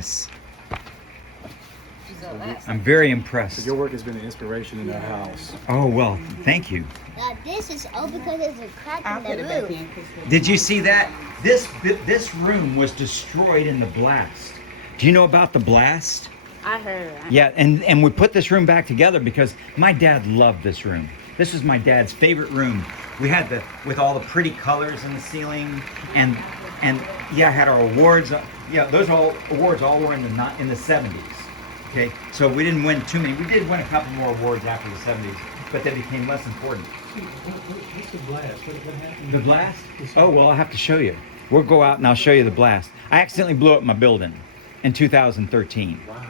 goodness. I'm very impressed. Your work has been an inspiration in our house. Oh, well, thank you. This is all because there's a crack in the roof. Did you see that? This room was destroyed in the blast. Do you know about the blast? I heard of that. Yeah, and we put this room back together because my dad loved this room. This was my dad's favorite room. We had with all the pretty colors in the ceiling, and yeah, had our awards. Yeah, those awards all were in the 70s. Okay, so we didn't win too many. We did win a couple more awards after the 70s, but they became less important. What's the blast? What happened? The blast? Oh, well, I'll have to show you. We'll go out and I'll show you the blast. I accidentally blew up my building in 2013. Wow.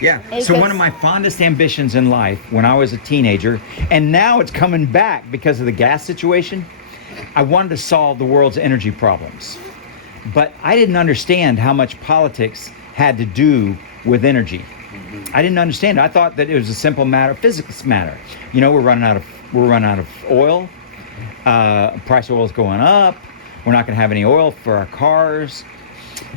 Yeah, so one of my fondest ambitions in life when I was a teenager, and now it's coming back because of the gas situation, I wanted to solve the world's energy problems. But I didn't understand how much politics had to do with energy. I didn't understand it. I thought that it was a simple matter, physics matter. You know, we're running out of oil. Price of oil is going up. We're not going to have any oil for our cars.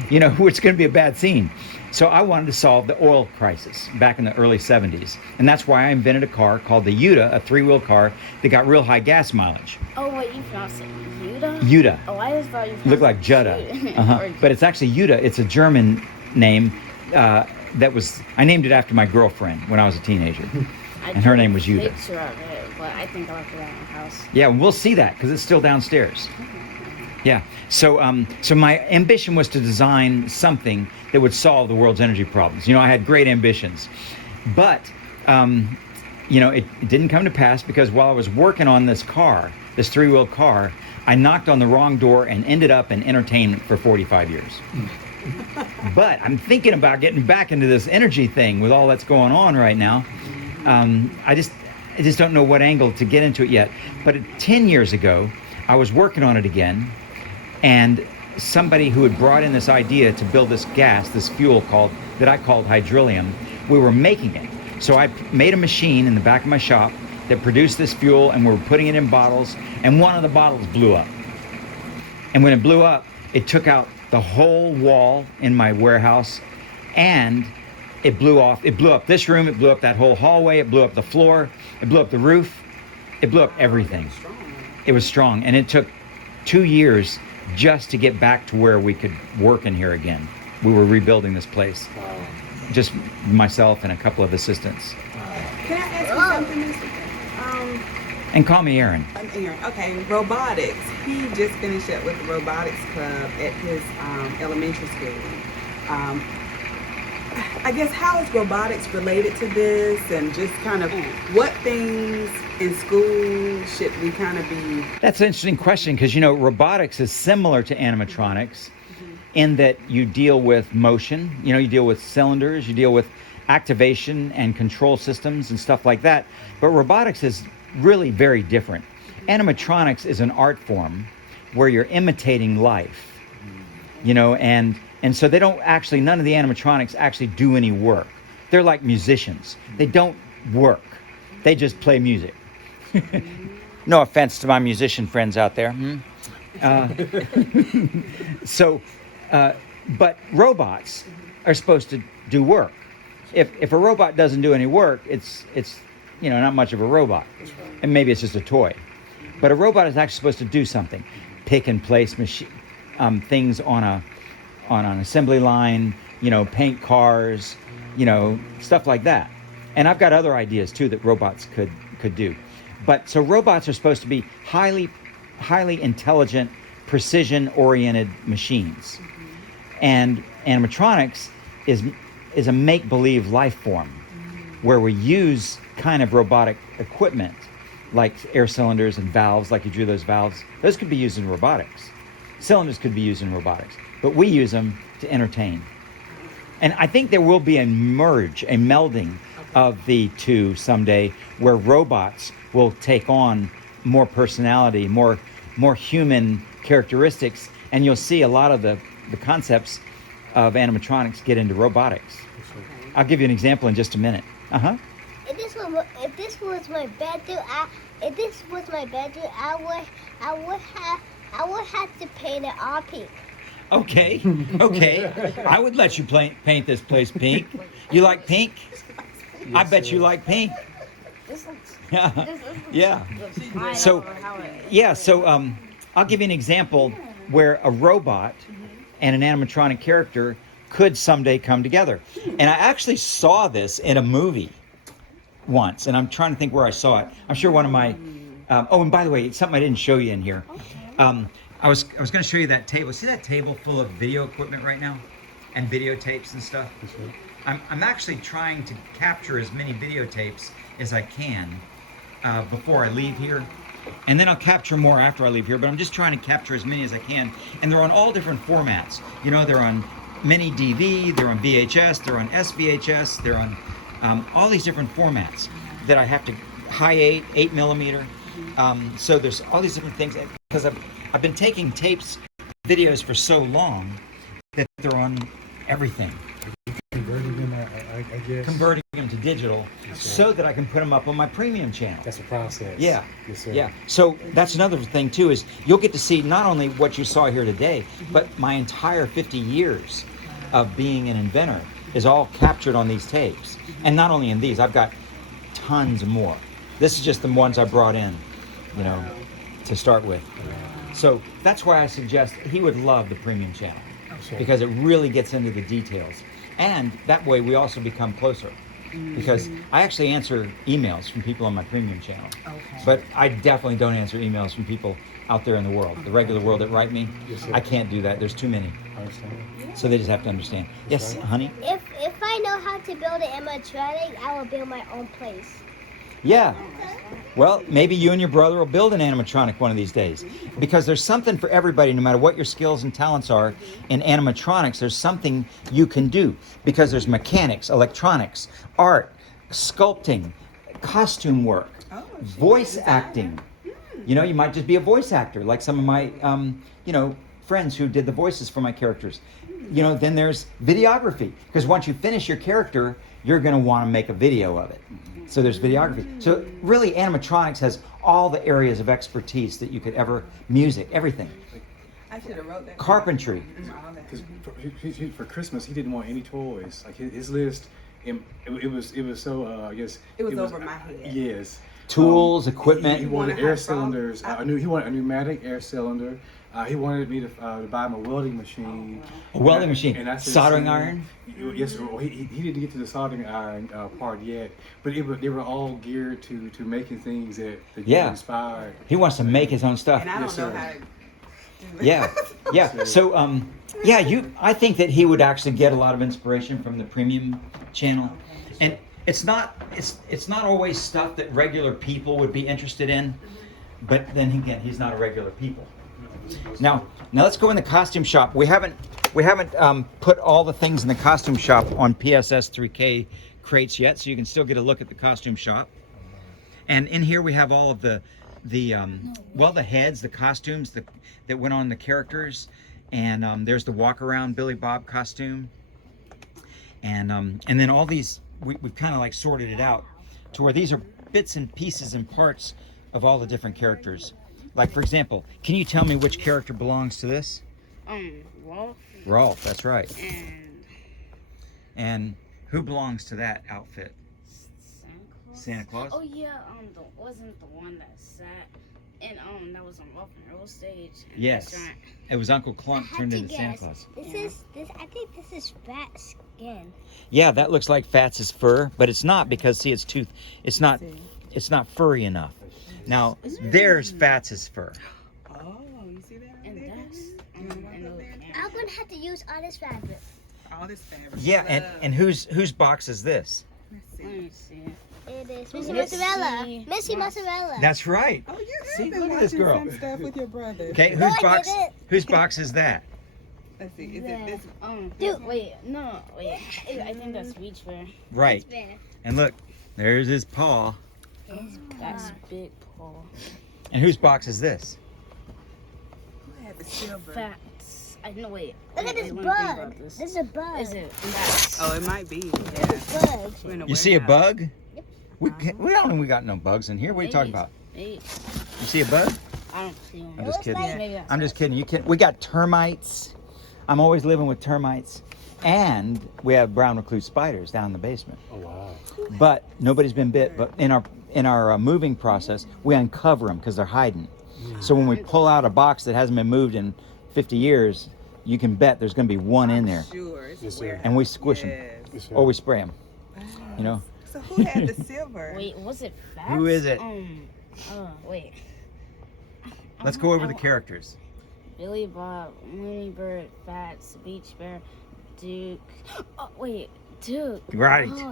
You know, it's going to be a bad scene. So I wanted to solve the oil crisis back in the early 70s. And that's why I invented a car called the Yuta, a three-wheel car that got real high gas mileage. Oh, wait, you pronounced it Yuta? Yuta. Oh, I just thought you pronounced Looked like Jutta. But it's actually Yuta. It's a German name. I named it after my girlfriend when I was a teenager. And her name was Yuta. Picture of it, but I think I left it at my house. Yeah, we'll see that because it's still downstairs. Yeah. So my ambition was to design something that would solve the world's energy problems. You know, I had great ambitions, but you know, it didn't come to pass because while I was working on this car, this three-wheel car, I knocked on the wrong door and ended up in entertainment for 45 years. But I'm thinking about getting back into this energy thing with all that's going on right now. I just don't know what angle to get into it yet. But 10 years ago, I was working on it again, and somebody who had brought in this idea to build this gas, this fuel that I called hydrolium, we were making it. So I made a machine in the back of my shop that produced this fuel, and we were putting it in bottles, and one of the bottles blew up. And when it blew up, it took out the whole wall in my warehouse, and it blew up this room, it blew up that whole hallway, it blew up the floor, it blew up the roof, it blew up everything. It was strong, and it took 2 years just to get back to where we could work in here again. We were rebuilding this place. Just myself and a couple of assistants. Can I ask you something, Mr. And call me Aaron. I'm Aaron. Okay, robotics. He just finished up with the robotics club at his elementary school. I guess how is robotics related to this, and just kind of what things in school should we kind of be? That's an interesting question because, you know, robotics is similar to animatronics in that you deal with motion, you know, you deal with cylinders, you deal with activation and control systems and stuff like that. But robotics is really very different. Animatronics is an art form where you're imitating life, you know, and so they don't actually, none of the animatronics actually do any work. They're like musicians. They don't work. They just play music. No offense to my musician friends out there. But robots are supposed to do work. If a robot doesn't do any work, it's you know, not much of a robot. And maybe it's just a toy. But a robot is actually supposed to do something. Pick and place things on an assembly line, you know, paint cars, you know, stuff like that. And I've got other ideas too that robots could do. But so robots are supposed to be highly intelligent, precision-oriented machines. And animatronics is a make-believe life form where we use kind of robotic equipment like air cylinders and valves, like you drew those valves. Those could be used in robotics. Cylinders could be used in robotics, but we use them to entertain. And I think there will be a melding of the two someday where robots will take on more personality, more human characteristics, and you'll see a lot of the concepts of animatronics get into robotics. I'll give you an example in just a minute. If this was my bedroom, I would have to paint it all pink. Okay, okay. I would let you paint this place pink. You like pink? I bet you like pink. This looks. Yeah, This looks. yeah. So, yeah. So, I'll give you an example where a robot and an animatronic character could someday come together. And I actually saw this in a movie once, and I'm trying to think where I saw it. I'm sure one of my. Oh, and by the way, it's something I didn't show you in here. I was going to show you that table. See that table full of video equipment right now, and videotapes and stuff. I'm actually trying to capture as many videotapes as I can before I leave here, and then I'll capture more after I leave here. But I'm just trying to capture as many as I can, and they're on all different formats. You know, they're on mini DV, they're on VHS, they're on SVHS, they're on all these different formats that I have to high 8 millimeter. So there's all these different things because I've been taking tapes, videos for so long that they're on everything. Converting them, I guess. Converting them to digital so that I can put them up on my premium channel. That's a process. Yeah. Yes, sir. Yeah. So that's another thing too is you'll get to see not only what you saw here today, but my entire 50 years of being an inventor is all captured on these tapes. And not only in these, I've got tons more. This is just the ones I brought in, you know, to start with. So that's why I suggest he would love the premium channel because it really gets into the details. And that way we also become closer because I actually answer emails from people on my premium channel. Okay. But I definitely don't answer emails from people out there in the world, the regular world that write me. Yes, sir. I can't do that. There's too many. I understand. So they just have to understand. Yes, honey? If I know how to build an animatronic, I will build my own place. Yeah. Well, maybe you and your brother will build an animatronic one of these days. Because there's something for everybody, no matter what your skills and talents are in animatronics, there's something you can do. Because there's mechanics, electronics, art, sculpting, costume work, voice acting. You know, you might just be a voice actor, like some of my, you know, friends who did the voices for my characters. You know, then there's videography. Because once you finish your character, you're going to want to make a video of it. So there's videography. So really animatronics has all the areas of expertise that you could ever, music, everything. I should have wrote that. Carpentry. All that. 'Cause for Christmas, he didn't want any toys. Like his list, it was so I guess It was over my head. Yes. Tools, He equipment. wanted Wanna air have cylinders. fun? I knew he wanted a pneumatic air cylinder. He wanted me to buy him a welding machine. A welding machine. And I said, Soldering "Son, iron? Yes, sir. Well, he didn't get to the soldering iron part yet, but they were all geared to making things that Yeah. you inspired. He wants to make his own stuff. And I don't Yes, know sir. how to do that. Yeah, yeah. So, yeah, I think that he would actually get a lot of inspiration from the premium channel, and it's not always stuff that regular people would be interested in, but then again, he's not a regular people. Now let's go in the costume shop. We haven't put all the things in the costume shop on PSS 3K crates yet, so you can still get a look at the costume shop. And in here we have all of the heads, the costumes that went on the characters, and there's the walk around Billy Bob costume, and then all these we've kind of like sorted it out to where these are bits and pieces and parts of all the different characters. Like for example, can you tell me which character belongs to this? Rolf. Rolf, that's right. And And who belongs to that outfit? Santa Claus. Santa Claus? Oh yeah, wasn't the one that sat and that was on Rock and Roll stage. And Yes. restaurant. It was Uncle Clunk I had turned to into Santa guess. Claus. I think this is fat skin. Yeah, that looks like Fats' fur, but it's not because see it's not furry enough. Now there's Fats' fur. Oh, you see that? And right there? that's You wanna and go those there? I'm gonna have to use all this fabric. All this fabric. Yeah, Love. and whose box is this? Let's let see. me see. It is Missy Missy Mozzarella. Missy Moss. Mozzarella. That's right. Oh, you have See, been look at this watching girl. some stuff with your brother. Okay, No, whose I box? didn't. Whose box is that? Let's see. Is it this? Dude. Wait, no, wait. I think that's Reach Fair. Right. And look, there's his paw. That's Big Paul. And whose box is this? Who had the silver? Facts. I know. Wait. Look at wait, this let me think bug. about this. This is a bug. Is it? Facts. Oh, it might be. Yeah. Bug. We're in a You see a warehouse. bug? We don't know we got no bugs in here. What are you talking about? Maybe. You see a bug? I don't see one. I'm just kidding. Maybe that's I'm just us. kidding. We got termites. I'm always living with termites, and we have brown recluse spiders down in the basement. Oh wow. But nobody's been bit. But in our moving process, we uncover them because they're hiding. So when we pull out a box that hasn't been moved in 50 years, you can bet there's going to be one in there, Sure. It's Yes, sir. warehouse. and we squish them, Yes. or we spray them. You know. So who had the silver? Wait, was it Fats? Who is it? Wait. Let's go over the characters. Billy Bob, Mooney Bird, Fats, Beach Bear, Duke. Oh, wait, Duke. Right. Oh,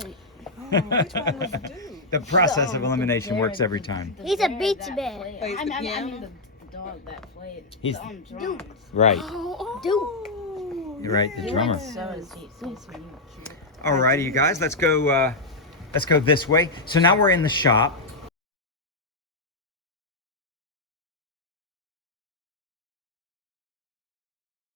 Oh, which one was Duke? The process of the elimination bear- works every time. He's a bear beach that bear. played- Plays I the mean, piano? the dog that played He's- the drums. Right. Oh, You're right, the He drummer. went so deep, so cute. Alrighty, you guys, let's go this way. So now we're in the shop.